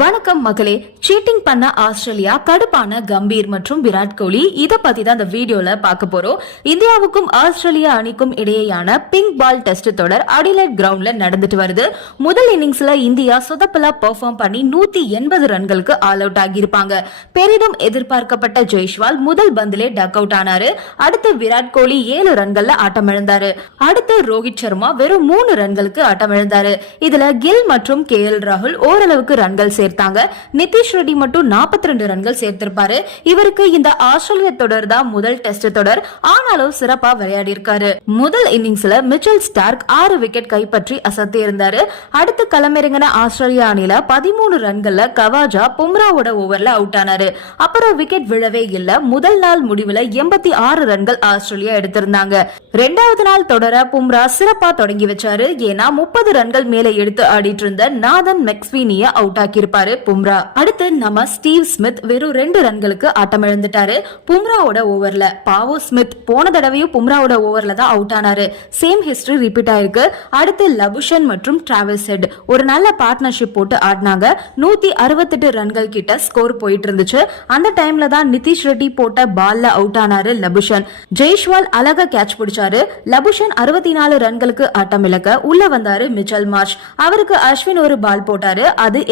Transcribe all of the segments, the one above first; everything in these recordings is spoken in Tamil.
வணக்கம் மகளே. சீட்டிங் பண்ண ஆஸ்திரேலியா கடுப்பான கம்பீர் மற்றும் விராட் கோலி. இத பத்தி தான் இந்த வீடியோல பார்க்க போறோம். இந்தியாவுக்கும் ஆஸ்திரேலியா அணிக்கும் இடையேயான பிங்க் பால் டெஸ்ட் தொடர் அடிலைட் கிரவுண்ட்ல நடந்துட்டு வருது. முதல் இன்னிங்ஸ்ல இந்தியா சொதப்பலா பெர்ஃபார்ம் பண்ணி நூத்தி எண்பது ரன்களுக்கு ஆல் அவுட் ஆகியிருப்பாங்க. பெரிதும் எதிர்பார்க்கப்பட்ட ஜெய்ஷ்வால் முதல் பந்திலே டக் அவுட் ஆனாரு. அடுத்து விராட் கோலி ஏழு ரன்கள்ல ஆட்டமிழந்தாரு அடுத்து ரோஹித் சர்மா வெறும் மூணு ரன்களுக்கு ஆட்டமிழந்தாரு இதுல கில் மற்றும் கே எல் ராகுல் ஓரளவுக்கு ரன்கள் சேர்த்தாங்க. நிதிஷ் ரெட்டி மட்டும் 42 ரெண்டு ரன்கள் சேர்த்திருப்பாரு. இவருக்கு இந்த ஆஸ்திரேலிய தொடர் தான் முதல் டெஸ்ட் தொடர். ஆனாலும் சிறப்பா விளையாடி இருக்காரு முதல் இன்னிங்ஸ்ல மிச்சல் ஸ்டார்க் ஆறு விக்கெட் கைப்பற்றி அசத்தி இருந்தாரு அடுத்து களமிறங்கின ஆஸ்திரேலியா அணில பதிமூணு ரன்கள்ல கவாஜா பும்ராவோட ஓவர்ல அவுட் ஆனாரு. அப்புறம் விக்கெட் விழவே இல்ல. முதல் நாள் முடிவுல எண்பத்தி ஆறு ரன்கள் ஆஸ்திரேலியா எடுத்திருந்தாங்க. ரெண்டாவது நாள் தொடர பும்ரா சிறப்பா தொடங்கி வச்சாரு. ஏன்னா முப்பது ரன்கள் மேல எடுத்து ஆடிட்டு இருந்த நாதன் மெக்ஸ்வீனிய அவுட் ஆக்கியிருப்பாரு. பும்ரா. அடுத்து நம்ம ஸ்டீவ் ஸ்மித் வெறும் ரெண்டு ரன்களுக்கு ஆட்டம் இழந்துட்டாரு பும்ராவோட ஓவர்ல பாவோ ஸ்மித் போன தடவையும் பும்ராவோட ஓவர்ல தான் அவுட் ஆனாரு. சேம் ஹிஸ்டரி ரிப்பீட் ஆயிருக்கு. அடுத்து லபுஷன் மற்றும் டிராவல்ஸ் ஹெட். ஒரு நல்ல பார்ட்னர்ஷிப் போட்டு ஆடினாங்க. நூத்தி அறுபத்தெட்டு ரன்கள் கிட்ட ஸ்கோர் போயிட்டு இருந்துச்சு. அந்த டைம்ல தான் நிதிஷ் ரெட்டி போட்ட பால்ல அவுட் ஆனாரு லபுஷன். ஜெய்ஷ்வால் அழகா கேட்ச் பிடிச்சாரு. லபுஷன் அறுபத்தி நாலு ரன்களுக்கு ஆட்டம் இழக்க உள்ள வந்தாரு மிச்சல் மார்ஷ். அவருக்கு அஸ்வின் ஒரு பால் போட்டாரு. அது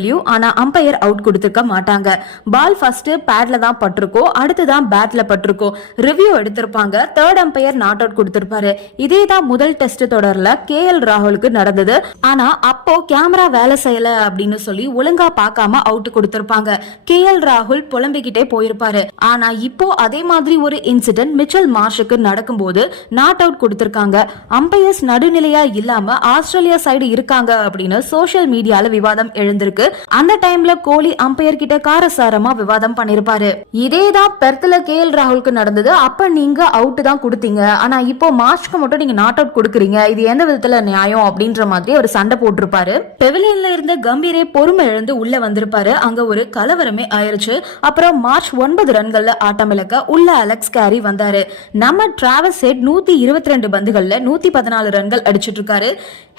டபிள்யூ ஆனா அம்பையர் அவுட் கொடுத்துக்க மாட்டாங்க. பால் ஃபர்ஸ்ட் பேட்ல தான் பட்டிருக்கோ அடுத்துதான் பேட்ல பட்டிருக்கோ. ரிவ்யூ எடுத்திருப்பாங்க தேர்ட் அம்பையர் நாட் அவுட் கொடுத்திருப்பாரு. இதே தான் முதல் டெஸ்ட் தொடர்ல கே எல் ராகுலுக்கு நடந்தது. ஆனா அப்போ கேமரா வேலை செய்யல அப்படின்னு சொல்லி ஒழுங்கா பார்க்காம அவுட் கொடுத்திருப்பாங்க. கே எல் ராகுல் புலம்பிக்கிட்டே போயிருப்பாரு. ஆனா இப்போ அதே மாதிரி ஒரு இன்சிடென்ட் மிச்சல் மார்ஷுக்கு நடக்கும்போது நாட் அவுட் கொடுத்திருக்காங்க. அம்பையர்ஸ் நடுநிலையா இல்லாம ஆஸ்திரேலியா சைடு இருக்காங்க அப்படின்னு சோசியல் மீடியால விவாதம் எழுந்திருக்கு. அந்த டைம்ல கோலி அம்பையர் கிட்ட காரசாரமா விவாதம் பண்ணிருப்பாரு. இதேதான் பெர்த்ல கே எல் ராகுலுக்கு நடந்தது. அப்ப நீங்க அவுட் தான் கொடுத்தீங்க. ஆனா இப்போ மார்ச்க்கு மட்டும் நீங்க நாட் அவுட் கொடுக்குறீங்க. இது எந்த விதத்துல நியாயம் அப்படின்ற மாதிரி ஒரு சண்டை போட்டிருப்பாரு. பெவிலியன்ல இருந்த கம்பீரே பொறுமை இழந்து உள்ள வந்திருப்பாரு. அங்க ஒரு கலவரமே ஆயிருச்சு. அப்புறம் மார்ச் ஒன்பது ரன்கள்ல ஆட்டம் இழக்க உள்ள அலெக்ஸ் கேரி வந்தாரு. நம்ம டிராவல்ஸ் ஹெட் நூத்தி இருபத்தி ரெண்டு பந்துகள்ல நூத்தி பதினாலு ரன்கள் அடிச்சிட்டு இருக்காரு.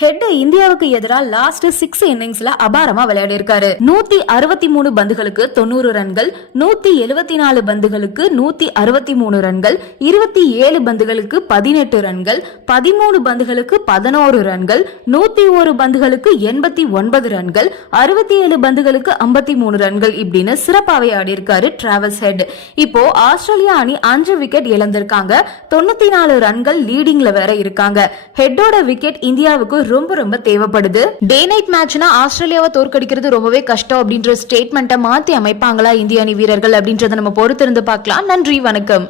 ஹெட் இந்தியாவுக்கு எதிராக லாஸ்ட் சிக்ஸ் இன்னிங்ஸ்ல அபாரமா விளையாடி பண்ணியிருக்காரு நூத்தி அறுபத்தி மூணு பந்துகளுக்கு தொண்ணூறு ரன்கள் நூத்தி எழுபத்தி நாலு பந்துகளுக்கு நூத்தி அறுபத்தி மூணு ரன்கள் இருபத்தி ஏழு பந்துகளுக்கு பதினெட்டு ரன்கள் பதிமூணு பந்துகளுக்கு பதினோரு ரன்கள் நூத்தி ஒரு பந்துகளுக்கு எண்பத்தி ஒன்பது ரன்கள் அறுபத்தி ஏழு பந்துகளுக்கு ஐம்பத்தி மூணு ரன்கள் இப்படின்னு சிறப்பாவே ஆடியிருக்காரு டிராவல்ஸ் ஹெட் இப்போ ஆஸ்திரேலியா அணி அஞ்சு விக்கெட் இழந்திருக்காங்க. தொண்ணூத்தி நாலு ரன்கள் லீடிங்ல வேற இருக்காங்க. ஹெட்டோட விக்கெட் இந்தியாவுக்கு ரொம்ப ரொம்ப தேவைப்படுது. டே நைட் மேட்ச்னா ஆஸ்திரேலியாவை தோற்கடிக்கிறது ரொம்பவே கஷ்டம் அப்படின்ற ஸ்டேட்மெண்ட்டை மாத்தி அமைப்பாங்களா இந்திய அணி வீரர்கள் அப்படின்றத நம்ம பொறுத்திருந்து பார்க்கலாம். நன்றி வணக்கம்.